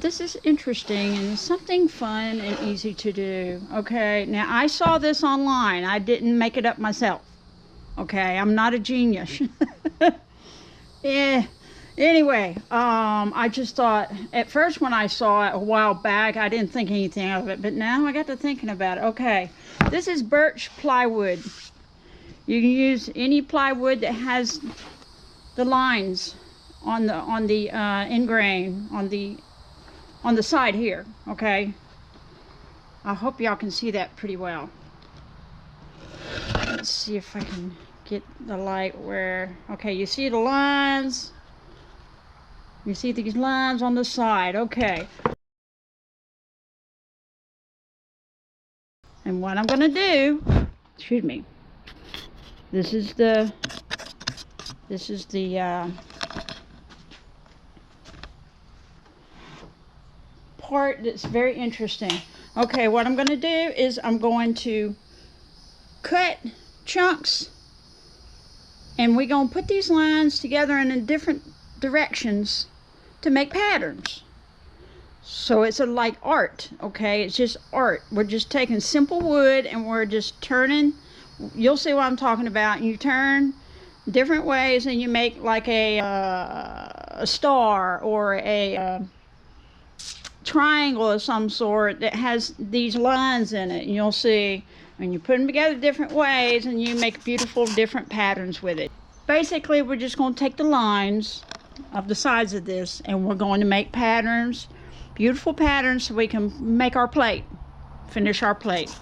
This is interesting and something fun and easy to do. Okay, now I saw this online. I didn't make it up myself. Okay, I'm not a genius. Yeah. Anyway, I just thought at first when I saw it a while back, I didn't think anything of it, but now I got to thinking about it. Okay, this is birch plywood. You can use any plywood that has the lines on the end grain on the side here. Okay, I hope y'all can see that pretty well. Let's see if I can get the light where, okay, you see the lines. You see these lines on the side. Okay. And what I'm going to do, excuse me, this is the part that's very interesting. Okay, what I'm going to do is I'm going to cut chunks, and we're going to put these lines together in different directions to make patterns. So it's like art, okay? It's just art. We're just taking simple wood and we're just turning. You'll see what I'm talking about. You turn different ways and you make like a star or a triangle of some sort that has these lines in it. And you'll see when you put them together different ways and you make beautiful different patterns with it. Basically, we're just going to take the lines of the sides of this and we're going to make patterns, beautiful patterns, so we can make our plate, finish our plate.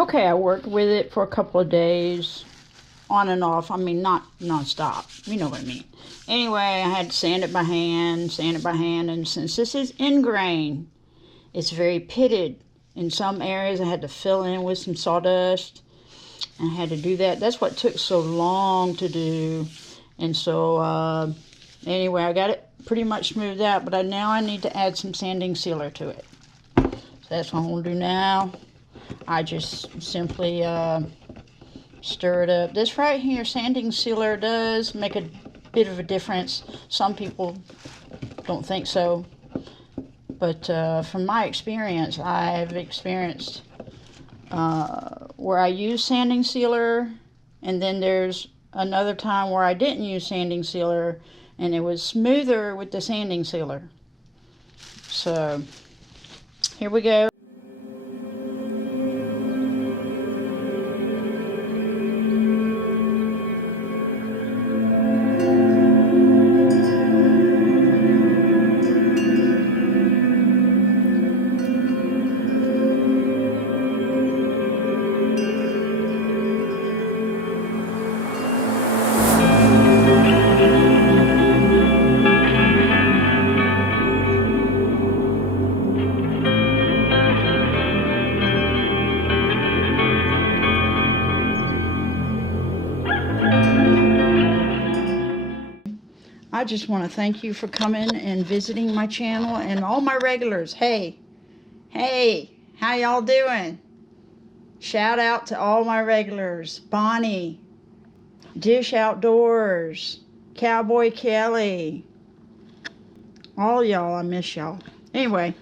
Okay, I worked with it for a couple of days, on and off. I mean, not non-stop. You know what I mean. Anyway, I had to sand it by hand, and since this is Endgrain, it's very pitted. In some areas, I had to fill in with some sawdust. I had to do that. That's what took so long to do. And so, anyway, I got it pretty much smoothed out, but now I need to add some sanding sealer to it. So that's what I'm going to do now. I just simply stir it up. This right here, sanding sealer, does make a bit of a difference. Some people don't think so. But from my experience, I've experienced where I use sanding sealer, and then there's another time where I didn't use sanding sealer, and it was smoother with the sanding sealer. So, here we go. I just want to thank you for coming and visiting my channel, and all my regulars. Hey, how y'all doing? Shout out to all my regulars. Bonnie, Dish Outdoors, Cowboy Kelly. All y'all, I miss y'all. Anyway,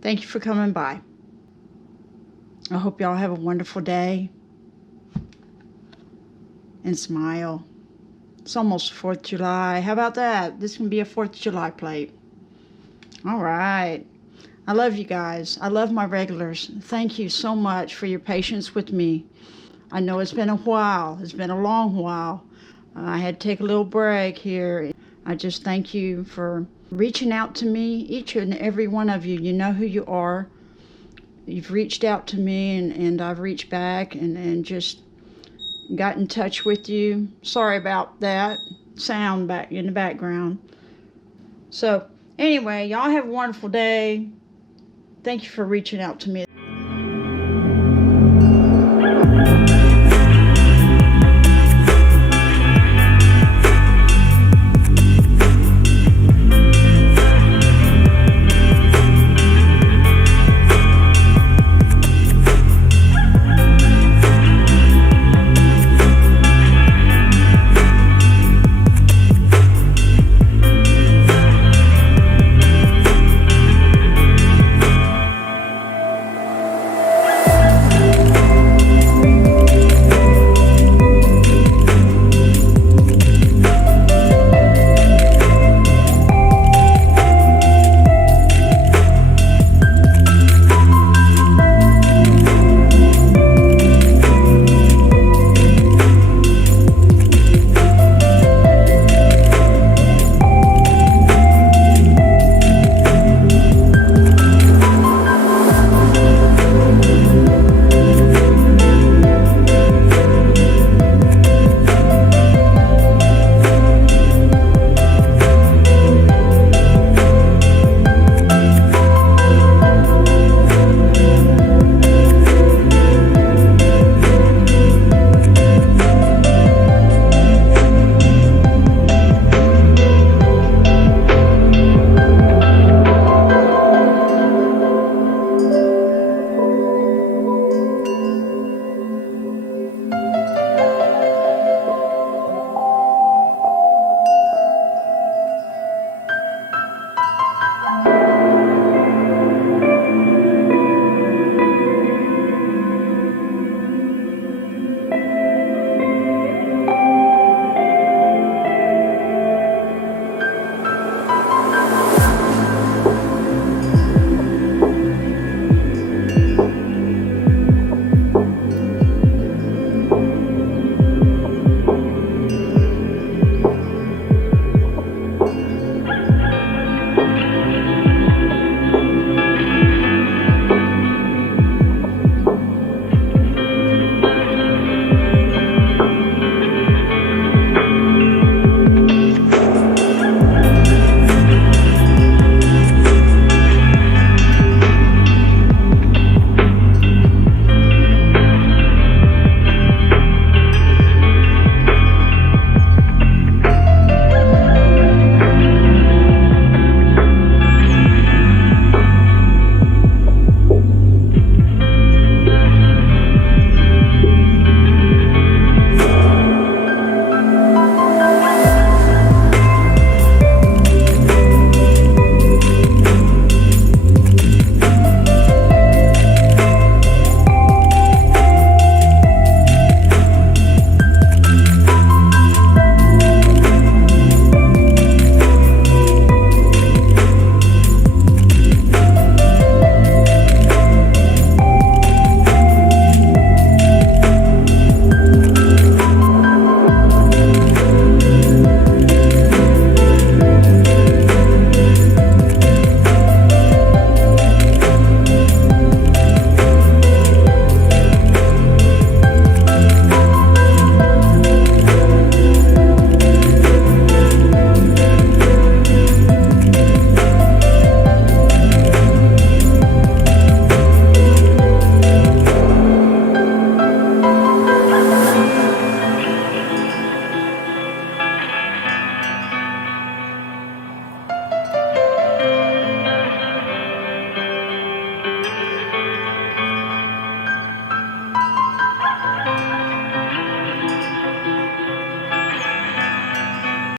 thank you for coming by. I hope y'all have a wonderful day. And smile. It's almost 4th of July. How about that? This can be a 4th of July plate. All right. I love you guys. I love my regulars. Thank you so much for your patience with me. I know it's been a while. It's been a long while. I had to take a little break here. I just thank you for reaching out to me, each and every one of you. You know who you are. You've reached out to me, and I've reached back and just got in touch with you. Sorry about that sound back in the background. So anyway, y'all have a wonderful day. Thank you for reaching out to me.